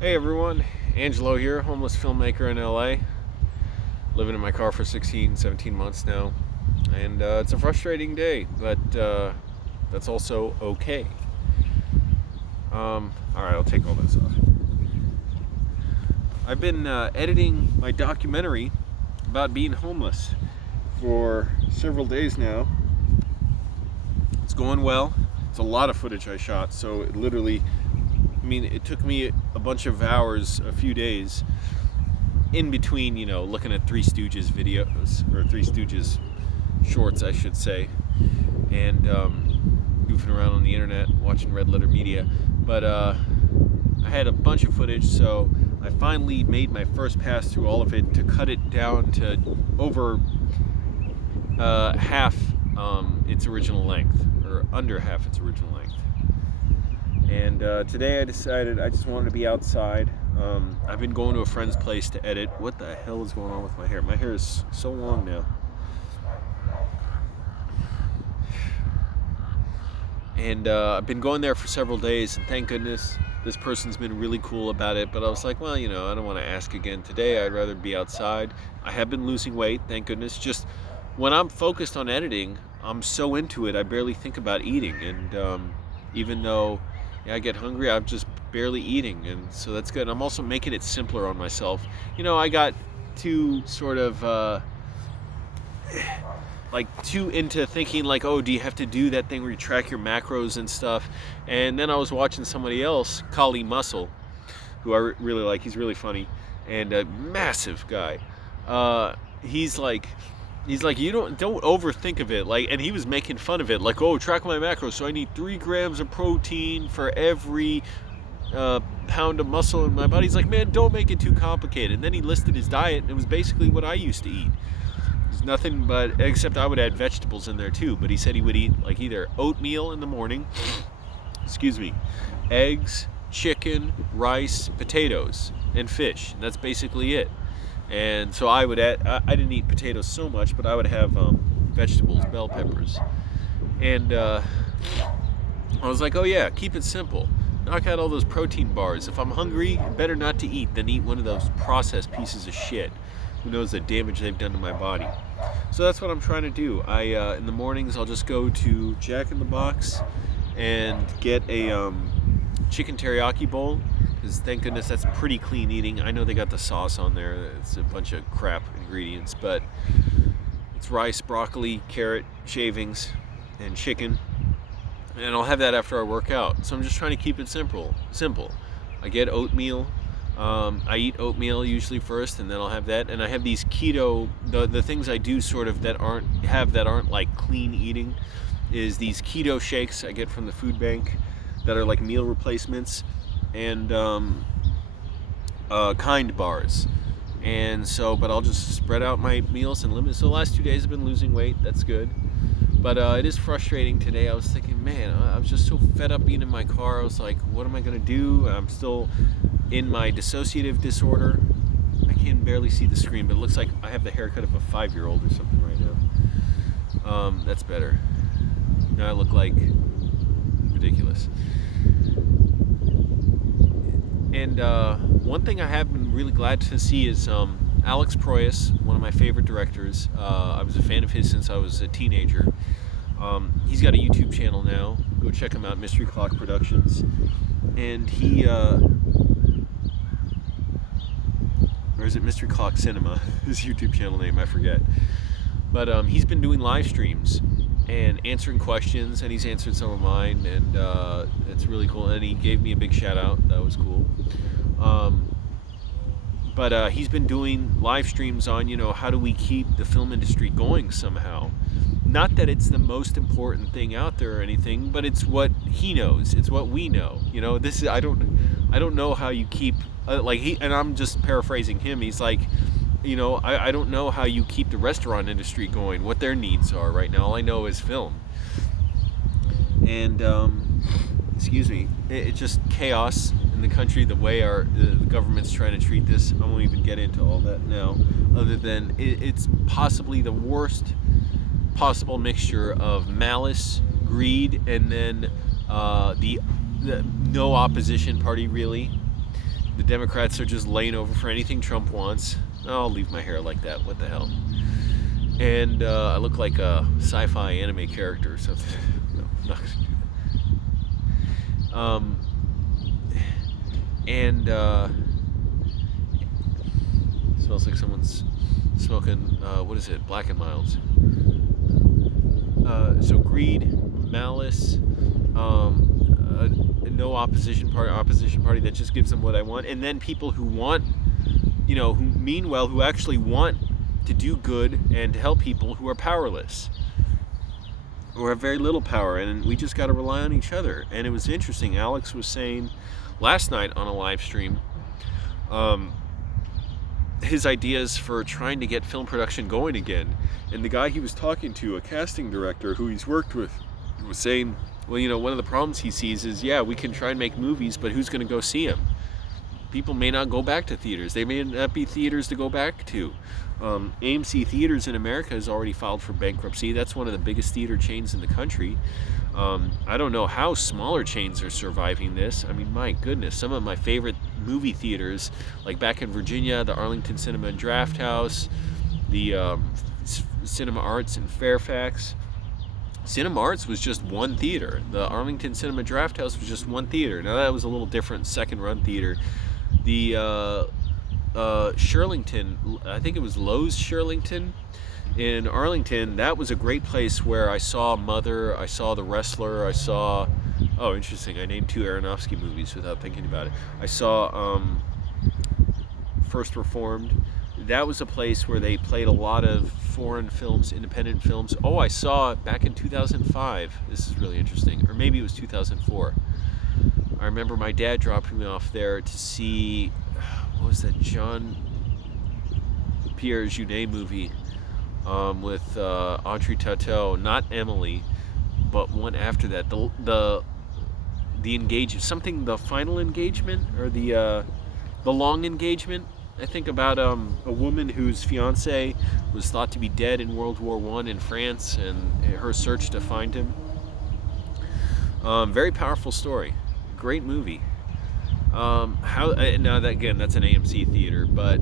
Hey everyone, Angelo here, homeless filmmaker in LA. Living in my car for 16, 17 months now. And it's a frustrating day, but that's also okay. Alright, I'll take all this off. I've been editing my documentary about being homeless for several days now. It's going well. It's a lot of footage I shot, so it took me a bunch of hours, a few days, in between, looking at Three Stooges videos, or Three Stooges shorts, I should say, and goofing around on the internet, watching Red Letter Media. But I had a bunch of footage, so I finally made my first pass through all of it to cut it down to over half its original length, or under half its original length. And today I decided I just wanted to be outside. I've been going to a friend's place to edit. What the hell is going on with my hair? My hair is so long now. And I've been going there for several days, and thank goodness this person's been really cool about it. But I was like, well, I don't want to ask again today. I'd rather be outside. I have been losing weight, thank goodness. Just when I'm focused on editing, I'm so into it, I barely think about eating. And even though I get hungry, I'm just barely eating, and so that's good. I'm also making it simpler on myself. I got too sort of too into thinking oh, do you have to do that thing where you track your macros and stuff? And then I was watching somebody else, Kali Muscle, who I really like. He's really funny and a massive guy. He's like, you don't overthink of it. And he was making fun of it. Oh, track my macros. So I need 3 grams of protein for every pound of muscle in my body. He's like, man, don't make it too complicated. And then he listed his diet, and it was basically what I used to eat. There's nothing but, except I would add vegetables in there too. But he said he would eat either oatmeal in the morning, eggs, chicken, rice, potatoes, and fish. And that's basically it. And so I would add, I didn't eat potatoes so much, but I would have vegetables, bell peppers. And I was like, oh yeah, keep it simple. Knock out all those protein bars. If I'm hungry, better not to eat than eat one of those processed pieces of shit. Who knows the damage they've done to my body. So that's what I'm trying to do. In the mornings, I'll just go to Jack in the Box and get a chicken teriyaki bowl. Because thank goodness that's pretty clean eating. I know they got the sauce on there. It's a bunch of crap ingredients, but it's rice, broccoli, carrot, shavings, and chicken. And I'll have that after I work out. So I'm just trying to keep it simple. I get oatmeal. I eat oatmeal usually first, and then I'll have that. And I have these keto, the things I do sort of that aren't like clean eating, is these keto shakes I get from the food bank that are like meal replacements, and kind bars. And so, but I'll just spread out my meals and limit. So the last 2 days I've been losing weight. That's good. But it is frustrating today. I was thinking, man, I was just so fed up being in my car. I was like, what am I going to do? I'm still in my dissociative disorder. I can barely see the screen, but it looks like I have the haircut of a 5-year-old or something right now. That's better. Now I look like ridiculous. And one thing I have been really glad to see is Alex Proyas, one of my favorite directors. I was a fan of his since I was a teenager. He's got a YouTube channel now. Go check him out, Mystery Clock Productions. And he, or is it Mystery Clock Cinema? His YouTube channel name, I forget. But he's been doing live streams and answering questions, and he's answered some of mine, and it's really cool. And he gave me a big shout out. That was cool. But he's been doing live streams on, how do we keep the film industry going somehow? Not that it's the most important thing out there or anything, but it's what he knows. It's what we know. This is I don't know how you keep and I'm just paraphrasing him. He's like, I don't know how you keep the restaurant industry going, what their needs are right now. All I know is film. And it's just chaos in the country, the way the government's trying to treat this. I won't even get into all that now, other than it's possibly the worst possible mixture of malice, greed, and then the no opposition party, really. The Democrats are just laying over for anything Trump wants. I'll leave my hair like that. What the hell? And I look like a sci-fi anime character or something. No, I'm not gonna do that. Smells like someone's smoking. What is it? Black and Milds. So greed, malice, no opposition party that just gives them what I want, and then people who want, who mean well, who actually want to do good and to help people who are powerless, who have very little power, and we just got to rely on each other. And it was interesting. Alex was saying last night on a live stream, his ideas for trying to get film production going again. And the guy he was talking to, a casting director who he's worked with, was saying, well, one of the problems he sees is, we can try and make movies, but who's going to go see them? People may not go back to theaters. They may not be theaters to go back to. AMC Theaters in America has already filed for bankruptcy. That's one of the biggest theater chains in the country. I don't know how smaller chains are surviving this. I mean, my goodness, some of my favorite movie theaters, like back in Virginia, the Arlington Cinema and Draft House, the Cinema Arts in Fairfax. Cinema Arts was just one theater. The Arlington Cinema Draft House was just one theater. Now that was a little different, second-run theater. The Shirlington, I think it was Lowe's Shirlington in Arlington, that was a great place where I saw Mother, I saw The Wrestler, I saw, oh, interesting, I named 2 Aronofsky movies without thinking about it. I saw First Reformed. That was a place where they played a lot of foreign films, independent films. Oh, I saw back in 2005. This is really interesting. Or maybe it was 2004. I remember my dad dropping me off there to see, what was that, Jean-Pierre Jeunet movie with Audrey Tautou. Not Emily, but one after that. The engagement, something, the final engagement, or the long engagement. I think about a woman whose fiance was thought to be dead in World War I in France, and her search to find him. Very powerful story. Great movie. Now that, again, that's an AMC theater, but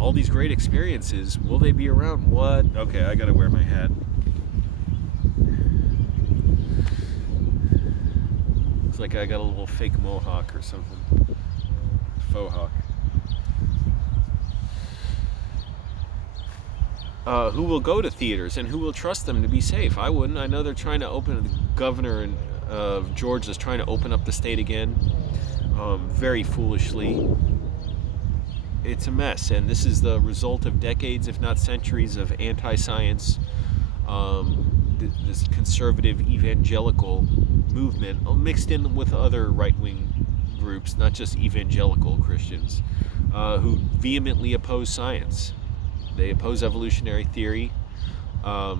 all these great experiences, will they be around? What? Okay, I gotta wear my hat. It's like I got a little fake mohawk or something. Faux hawk. Who will go to theaters and who will trust them to be safe? I wouldn't. I know they're trying to open, the governor of Georgia is trying to open up the state again, very foolishly. It's a mess, and this is the result of decades, if not centuries, of anti-science, this conservative evangelical movement, mixed in with other right-wing groups, not just evangelical Christians, who vehemently oppose science. They oppose evolutionary theory. I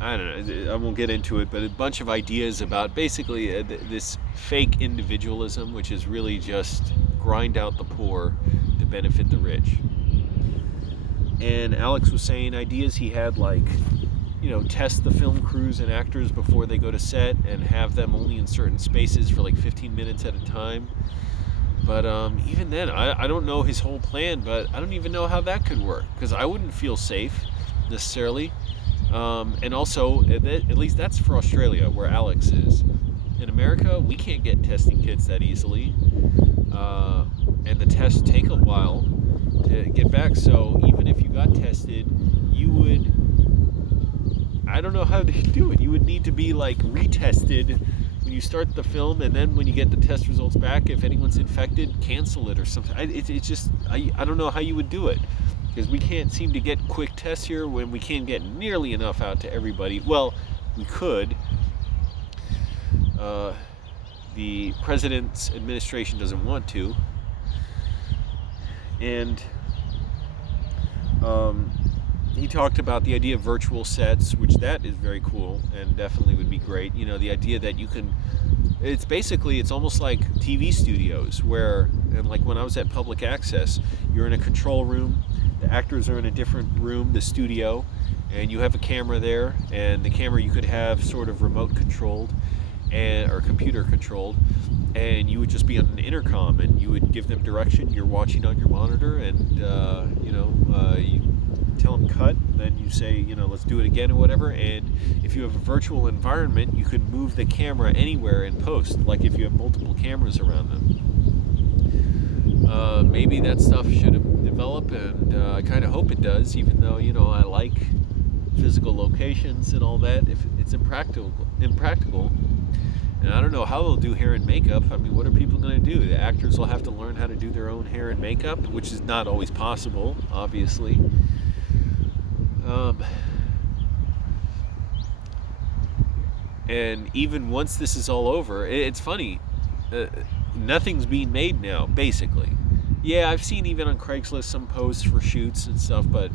don't know, I won't get into it, but a bunch of ideas about basically this fake individualism, which is really just grind out the poor to benefit the rich. And Alex was saying ideas he had, like, test the film crews and actors before they go to set and have them only in certain spaces for like 15 minutes at a time. But even then, I don't know his whole plan, but I don't even know how that could work, because I wouldn't feel safe necessarily. And also, at least that's for Australia, where Alex is. In America, we can't get testing kits that easily, and the tests take a while to get back. So even if you got tested, you would, I don't know how to do it. You would need to be like retested when you start the film, and then when you get the test results back, if anyone's infected, cancel it or something. It's just, I don't know how you would do it, because we can't seem to get quick tests here when we can't get nearly enough out to everybody. Well, we could. The president's administration doesn't want to. And he talked about the idea of virtual sets, which that is very cool and definitely would be great. The idea that you can, it's almost like TV studios where, and like when I was at Public Access, you're in a control room, the actors are in a different room, the studio, and you have a camera there, and the camera you could have sort of remote controlled, or computer controlled, and you would just be on an intercom, and you would give them direction. You're watching on your monitor, and you tell them cut, then you say, let's do it again or whatever. And if you have a virtual environment, you could move the camera anywhere in post, like if you have multiple cameras around them. Maybe that stuff should have developed, and I kind of hope it does, even though I like physical locations and all that. If it's impractical, and I don't know how they'll do hair and makeup. I mean, what are people going to do? The actors will have to learn how to do their own hair and makeup, which is not always possible, obviously. And even once this is all over, it's funny. Nothing's being made now, basically. Yeah, I've seen even on Craigslist some posts for shoots and stuff, but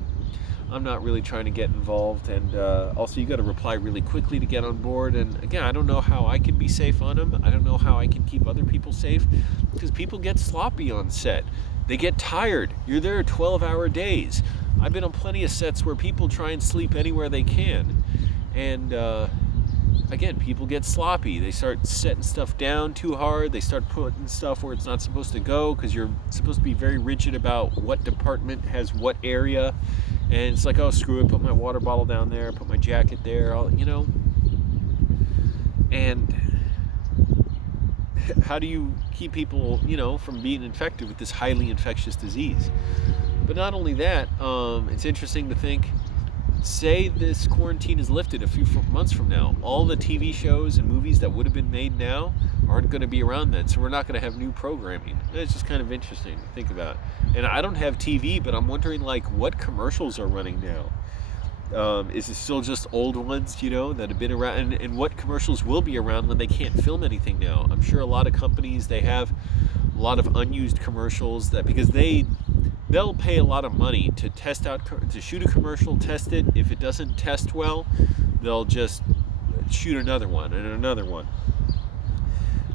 I'm not really trying to get involved. And also, you got to reply really quickly to get on board. And again, I don't know how I can be safe on them. I don't know how I can keep other people safe, because people get sloppy on set. They get tired. You're there 12-hour days. I've been on plenty of sets where people try and sleep anywhere they can. And again, people get sloppy. They start setting stuff down too hard. They start putting stuff where it's not supposed to go, because you're supposed to be very rigid about what department has what area. And it's like, oh, screw it, put my water bottle down there, put my jacket there, And how do you keep people, from being infected with this highly infectious disease? But not only that, it's interesting to think, say this quarantine is lifted a few months from now, all the TV shows and movies that would have been made now aren't going to be around then, so we're not going to have new programming. It's just kind of interesting to think about. And I don't have TV, but I'm wondering, what commercials are running now? Is it still just old ones, that have been around? And what commercials will be around when they can't film anything now? I'm sure a lot of companies, they have a lot of unused commercials, that because they'll pay a lot of money to to shoot a commercial, test it. If it doesn't test well, they'll just shoot another one and another one.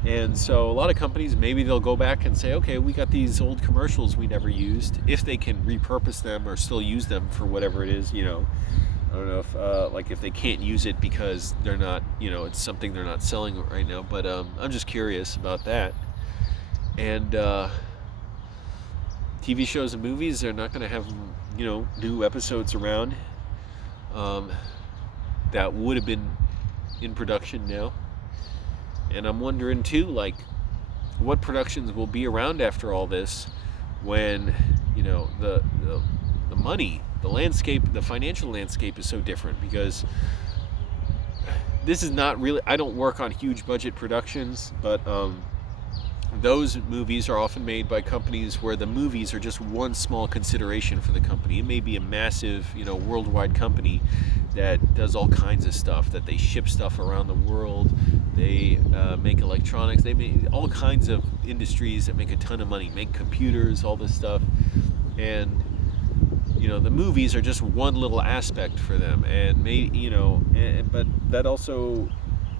And so a lot of companies, maybe they'll go back and say, okay, we got these old commercials we never used, if they can repurpose them or still use them for whatever it is. I don't know if if they can't use it because they're not, it's something they're not selling right now. But I'm just curious about that. And TV shows and movies, they're not going to have, new episodes around that would have been in production now. And I'm wondering too, what productions will be around after all this, when, the money, the landscape, the financial landscape is so different, because this is not really, I don't work on huge budget productions, but those movies are often made by companies where the movies are just one small consideration for the company. It may be a massive, worldwide company that does all kinds of stuff, that they ship stuff around the world. They make electronics. They make all kinds of industries that make a ton of money, make computers, all this stuff. And, the movies are just one little aspect for them. And but that also,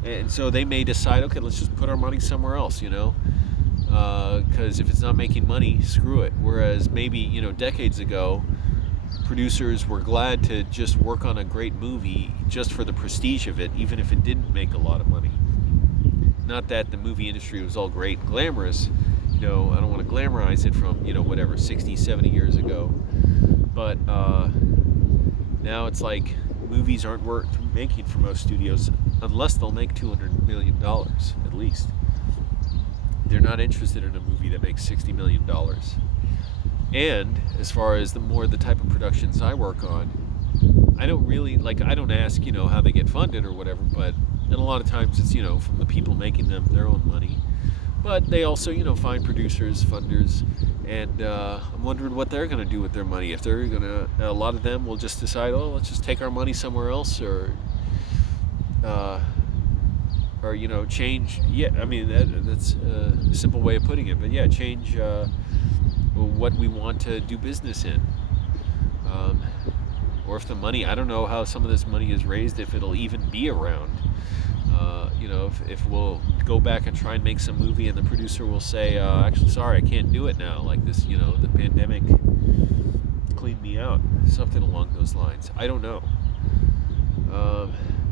and so they may decide, okay, let's just put our money somewhere else, because if it's not making money, screw it. Whereas maybe, decades ago, producers were glad to just work on a great movie just for the prestige of it, even if it didn't make a lot of money. Not that the movie industry was all great and glamorous. I don't want to glamorize it from, 60, 70 years ago. But now it's like movies aren't worth making for most studios unless they'll make $200 million at least. They're not interested in a movie that makes $60 million. And as far as the type of productions I work on, I don't really, I don't ask, how they get funded or whatever, but and a lot of times it's, from the people making them, their own money. But they also, find producers, funders, and I'm wondering what they're going to do with their money. If they're going to, a lot of them will just decide, oh, let's just take our money somewhere else, or change. Yeah, I mean, that's a simple way of putting it. But yeah, change what we want to do business in. Or if the money, I don't know how some of this money is raised, if it'll even be around. If we'll go back and try and make some movie and the producer will say, actually, sorry, I can't do it now. Like this, the pandemic cleaned me out. Something along those lines. I don't know.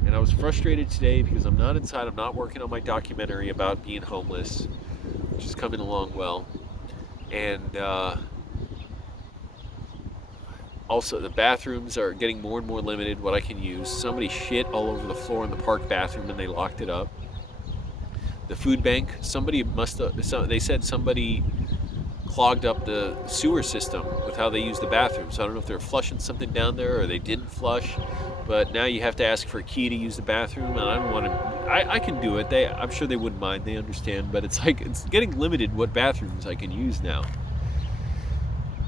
And I was frustrated today because I'm not inside. I'm not working on my documentary about being homeless, which is coming along well. And also, the bathrooms are getting more and more limited what I can use. Somebody shit all over the floor in the park bathroom and they locked it up. The food bank, somebody must have, they said somebody clogged up the sewer system with how they use the bathroom. So I don't know if they're flushing something down there or they didn't flush. But now you have to ask for a key to use the bathroom, and I don't want to. I can do it. I'm sure they wouldn't mind. They understand. But it's like it's getting limited what bathrooms I can use now.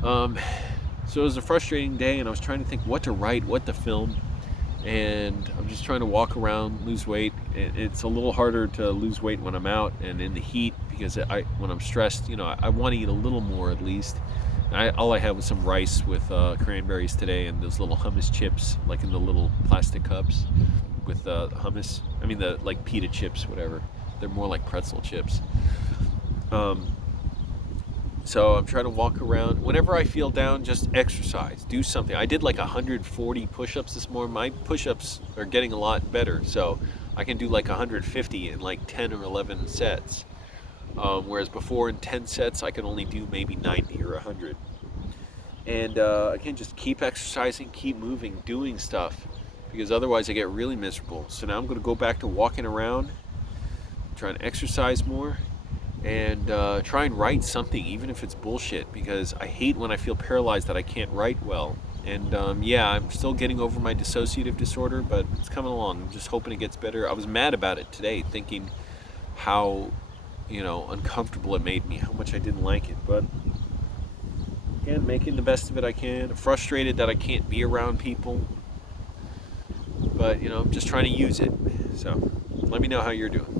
So it was a frustrating day, and I was trying to think what to write, what to film, and I'm just trying to walk around, lose weight. It's a little harder to lose weight when I'm out and in the heat because when I'm stressed, I want to eat a little more at least. All I had was some rice with cranberries today and those little hummus chips, like in the little plastic cups with hummus. I mean the like pita chips, whatever. They're more like pretzel chips. So I'm trying to walk around. Whenever I feel down, just exercise. Do something. I did like 140 push-ups this morning. My push-ups are getting a lot better. So I can do like 150 in like 10 or 11 sets. Whereas before in 10 sets, I could only do maybe 90 or 100. And again, just keep exercising, keep moving, doing stuff. Because otherwise I get really miserable. So now I'm going to go back to walking around, trying to exercise more. And try and write something, even if it's bullshit, because I hate when I feel paralyzed that I can't write well. And I'm still getting over my dissociative disorder, but it's coming along. I'm just hoping it gets better. I was mad about it today, thinking how, uncomfortable it made me, how much I didn't like it. But again, making the best of it I can. Frustrated that I can't be around people, but I'm just trying to use it. So let me know how you're doing.